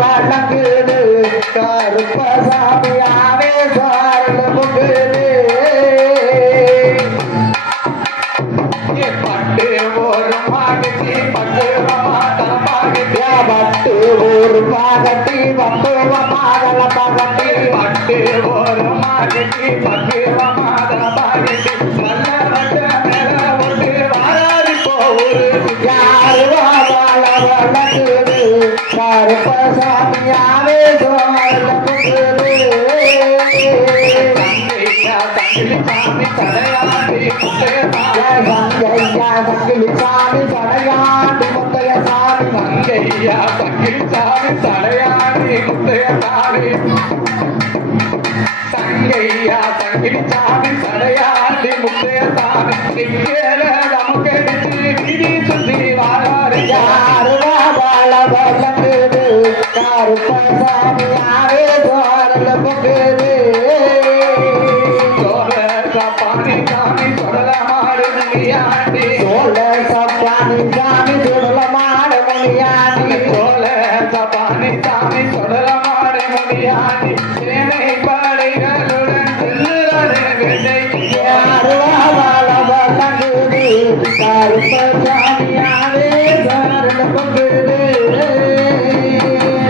வழங்குது கருப்பசாமியாவே சார்ந்த முகுது பட்டு ஒரு பாகத்தி பட்டு பட்டு ஒரு பாகத்தி பட்டுவ மாதல பாகத்தி பட்டு ஒரு மாகத்தி பட்டுவ மாதல பாகத்தி நல்ல வட்ட மேல ஒன்று வாராதி போகுது யாரு வாழ வளர்க்குது கருப்பசாமியாவே சோழ முகுது சாமி தடையாண்டி சாமி தடையாண்டி முத்தைய சாமி மங்கையா தங்கில் சாமி தடையாண்டி முத்தைய சாமி தங்கையா தங்கில் சாமி தடையாண்டி முத்தைய சாமி நிக்கல நமக்கடிச்சு விதி சுத்தி வாழாரு யாரு வாழ வளர்க்குது கருப்பசாமி யாரே சோழ முகுது பாணி சாமி சொடல மாடு மணியாண்டி சோழ சப்பானி சாமி சொடல மாடு மணியாண்டி சோழ சப்பானி சாமி சொடல மாடு மணியாண்டி சேனை படைகளுடன் செல்லுறே விடை யாரு வாழ வளர்க்குது கருப்பசாமியாவே சாரண பங்குது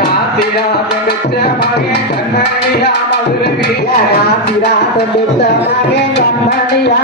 காத்திராத பெற்ற மகன் கண்ணனியா மதுரவி காத்திராத பெற்ற மகன் கண்ணனியா